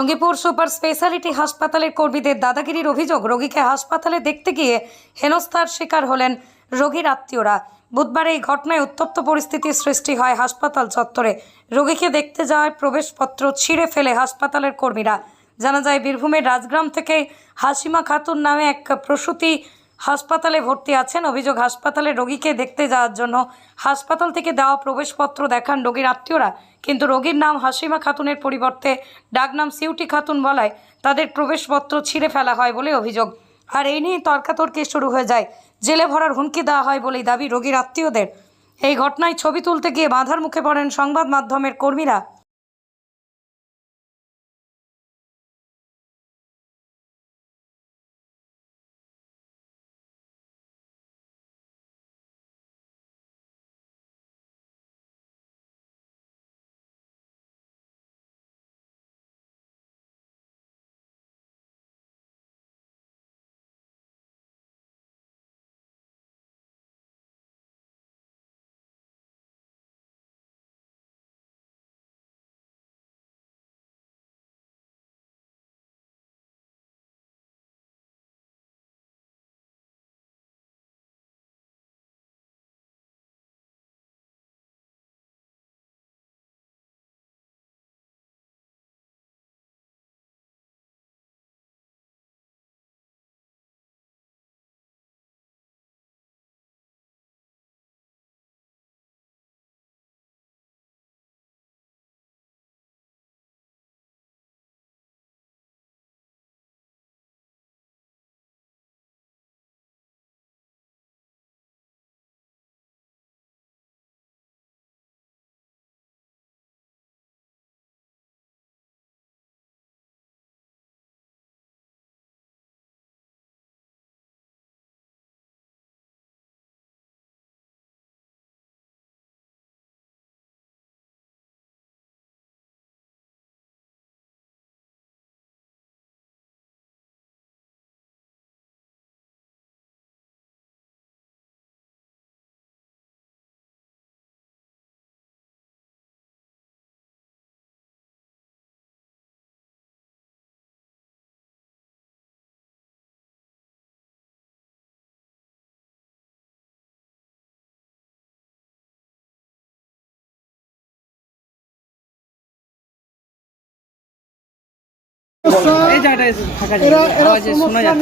Jangipur super speciality হাসপাতালের কর্মীদের দাদাগিরির অভিযোগ, রোগীকে হাসপাতালে দেখতে গিয়ে হেনস্থার শিকার হলেন রোগীর আত্মীয়রা। বুধবার এই ঘটনায় উত্তপ্ত পরিস্থিতির সৃষ্টি হয় হাসপাতাল চত্বরে। রোগীকে দেখতে যাওয়ায় প্রবেশপত্র ছিঁড়ে ফেলে হাসপাতালের কর্মীরা। জানা যায় বীরভূমের রাজগ্রাম থেকে হাসিমা খাতুন নামে এক প্রসূতি হাসপাতালে ভর্তি আছেন। অভিযোগ, হাসপাতালে রোগীকে দেখতে যাওয়ার জন্য হাসপাতাল থেকে দেওয়া প্রবেশপত্র দেখান রোগীর আত্মীয়রা, কিন্তু রোগীর নাম হাসিমা খাতুনের পরিবর্তে ডাকনাম সিউটি খাতুন বলায় তাদের প্রবেশপত্র ছিঁড়ে ফেলা হয় বলে অভিযোগ। আর এই নিয়ে তর্কাতর্কি শুরু হয়ে যায়। জেলে ভরার হুমকি দেওয়া হয় বলেই দাবি রোগীর আত্মীয়দের। এই ঘটনায় ছবি তুলতে গিয়ে বাধার মুখে পড়েন সংবাদ মাধ্যমের কর্মীরা।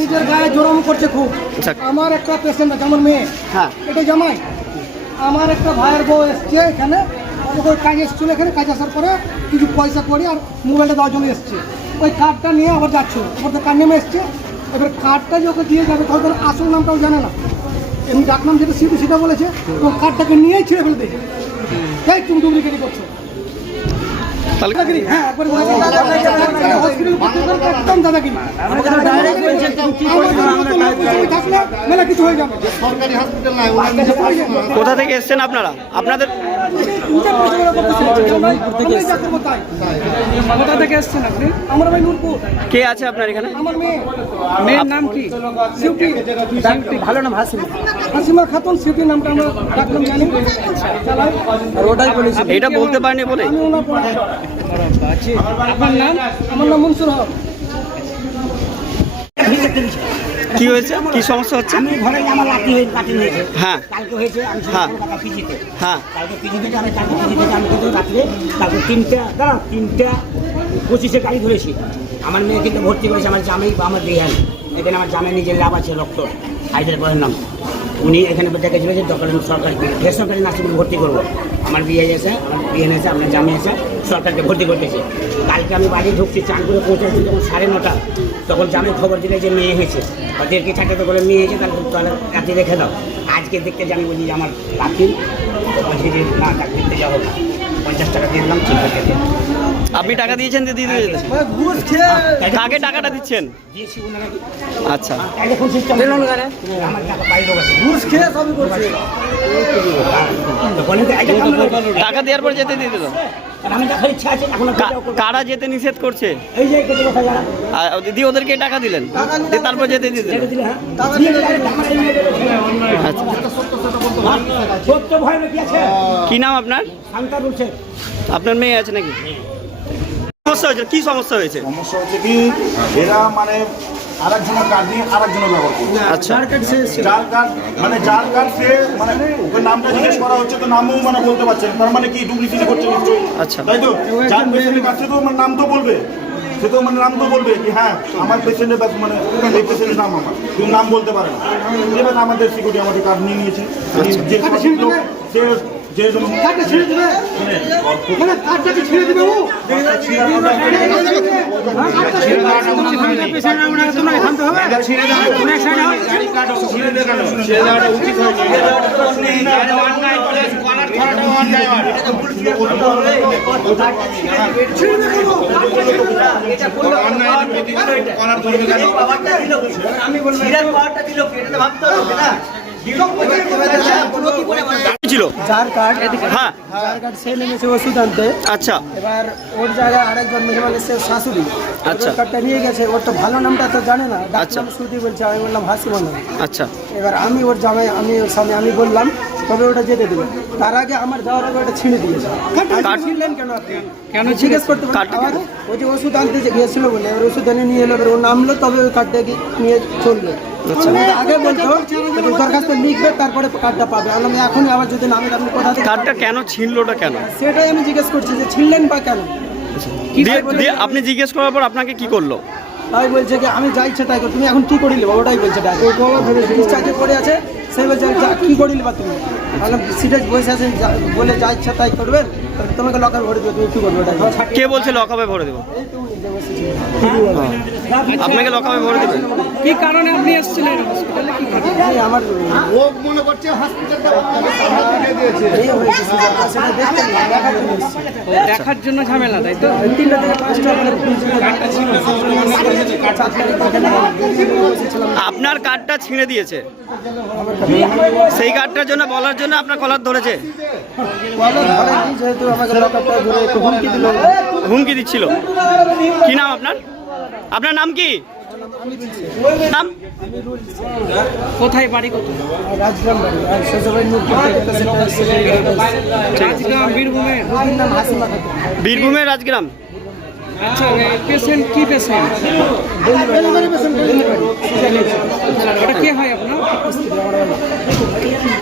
নিজের গায়ে জোরম করছে খুব। আমার একটা পেশেন্ট আছে, আমার মেয়ে, এটা জামাই, আমার একটা ভাইয়ের বউ এসছে এখানে, ওই কাজ এসছিল এখানে, কাজ আসার পরে কিছু পয়সা করি আর মোবাইলটা দেওয়ার জন্য এসছে। ওই কার্ডটা নিয়ে আবার যাচ্ছিল, ওর তো কার্ড নেমে এসছে। এবার কার্ডটা যে ওকে দিয়ে যাবে তখন আসল নামটাও জানে না, এমনি ডাকনাম যেটা সিটি সেটা বলেছে, এবং কার্ডটাকে নিয়েই ছেড়ে ফেলে দিয়েছে। তাই তুমি ডুপ্লিকেটই করছো। কোথা থেকে এসছেন আপনারা? আপনাদের কোথা থেকে এসছেন আপনি? আমরা ভাই নূরপুর। কে আছে আপনার এখানে? আমার মেয়ের নাম কি? সিউটি। ভালো নাম হাসিমা খাতুন। সিউটি নামটা আমরা ডাকলাম, জানি চালাই, আর ওটাই বলেছি। এটা বলতে পারেনি বলে? আপনার নাম? আমার নাম মনসুর হক। কি হয়েছে? কি সমস্যা হচ্ছে? আমি ঘরে আমার রাত্রি হয়ে কাটি নিয়েছে। হ্যাঁ, কালকে হয়েছে। আমি পিজিতে, হ্যাঁ, কালকে পিজিতে আমি কিন্তু রাত্রে কালকে 3:25 গাড়ি ধরেছি। আমার মেয়ে কিন্তু ভর্তি করেছে আমার জামাই বা আমার বিহান। এখানে আমার জামাই নিজের লাভ আছে, ডক্টর হায়দ্রাবাদের নাম। উনি এখানে ডেকেছিল যে সরকারি বেসরকারি নার্সিংহোমে ভর্তি করবো। আমার বিয়ে এসে, আমার বিহান এসে, আমার জামাই এসে সরকারকে ভর্তি করতেছে। কালকে আমি বাড়ি ঢুকছি, চান করে পৌঁছেছি যখন 9:30, তখন জামাই খবর দিলে যে মেয়ে হয়েছে। ওদের কি থাকে তো বলে মেয়ে হয়েছে, তাহলে রাত্রি রেখে দাও। আজকে দেখতে যে আমি বলি যে আমার রাত্রি, বলছি যে না, দেখতে যাবো না, 50 টাকা দিয়ে দিলাম, ঠিক আছে। আপনি টাকা দিয়েছেন? দিয়ে কাকে টাকাটা দিচ্ছেন? দিয়েছি ওনারা। আচ্ছা, এখন সিস্টেম আমার টাকা বাইরে আছে, ঘুষ খেয়ে সবই করছে। টাকা দেওয়ার পর যেতে দিয়ে দিল। আমি দেখার ইচ্ছা আছে এখন। কারা যেতে নিষেধ করছে? এই যে কথা যারা দিদি ওদেরকে টাকা দিলেন, তারপর যেতে দিয়ে দিলেন। কি নাম আপনার? আপনার মেয়ে আছে নাকি? সমস্যা হয়েছে, কি সমস্যা হয়েছে? সমস্যা হচ্ছে কি এরা মানে আরেকজনের কার্ড নিয়ে আরেকজনের ব্যবহার করছে। আচ্ছা যার কার্ড মানে ওকে নামটা জিজ্ঞেস করা হচ্ছে তো নামও মানে বলতে পারছেন, তার মানে কি ডুপ্লিসিটি করছে নিশ্চয়ই। আচ্ছা। তাই তো যার পেশেন্টের কাছে তো মানে নাম তো বলবে, সে তো মানে নাম তো বলবে কি হ্যাঁ আমার পেশেন্টের মানে এই পেশেন্টের নাম আমার, কিন্তু নাম বলতে পারে না। এবার আমাদের সিকিউরিটি আমাদের কার্ড নিয়ে নিয়েছে, যে সঠিক লোক সে যে কার্ডটা ছিঁড়ে দেবে মানে কার্ডটাকে ছিঁড়ে দেবে ও ছিল যার কার্ড হ্যাঁ যার কার্ড সে নেমেছে ওষুধ আনতে। আচ্ছা এবার ওর জায়গায় আরেকজন মেহমান এসে শাশুড়ি আচ্ছা। ওর কার্ডটা নিয়ে গেছে, ওর তো ভালো নামটা তো জানে না, আচ্ছা। ডাক্তার শ্রুতি বলছে, আমি বললাম হাসিমানা। আচ্ছা এবার আমি ওর জামাই, আমি ওর স্বামী, আমি বললাম তবে ওটা যেতে দেবে, তার আগে আমার যাওয়ার আগে ওটা ছিঁড়ে দিয়েছে। কার্ড ছিঁড়লেন কেন আপনি? কেন জিজ্ঞেস করতে পারেন? কার্ডটা আবার ওই যে ওষুধ আনতে যে গিয়েছিল বলে এবার ওষুধ এনে নিয়ে এলো, এবার ও নামলো তবে ওই কার্ডটা নিয়ে চললো। আগে বলতো দরখাস্ত লিখবে তারপরে কার্ডটা পাবে, আমি এখনই আবার যদি নামের আপনি কোথা থেকে কার্ডটা কেন ছিনলোটা কেন? সেটাই আমি জিজ্ঞেস করছি যে ছিঁড়লেন বা কেন। দিয়ে আপনি জিজ্ঞেস করার পর আপনাকে কি করলো? তাই বলছে কি আমি যা ইচ্ছা তাই কর, তুমি এখন কি করিলে বা ওটাই বলছে ডিসচার্জে পড়ে আছে, সেই বলছে কি করিলে বা তুমি সিটে বসে আছে বলে যা ইচ্ছা তাই করবেন, তোমাকে লকার ভরে দেবে, তুমি কি করবে ওটাই। কে বলছে লকআপে ভরে দেবো? আপনাকে লকআপে ভরে দেবে? কি কারণে আপনি এসেছিলেন হসপিটালে? কি কারণে? আমার ও মনে করছে হসপিটালটা দেখার জন্য ঝামেলা, তাই তো 3টা থেকে 5টা আপনার কার্ডটা ছিঁড়ে দিয়েছে, সেই কার্ডটার জন্য বলার জন্য আপনার কলার ধরেছে, যেহেতু আমাকে লকআপটা ধরে একটু হুমকি দিল। হুমকি দিচ্ছিল। কি নাম আপনার? আপনার নাম কি? নাম কোথায় বাড়ি? কোথায়? রাজগ্রাম বাড়ি। আর শ্বশুরবাড়ি রাজগ্রাম বীরভূমের। রোগীর নাম হাসিমা খাতুন। বীরভূমের রাজগ্রাম। আচ্ছা পেশেন্ট কি পেশেন্ট? Delivery patient. ডেলিভারি। এটা কে হয় আপনার? স্ত্রী আমার।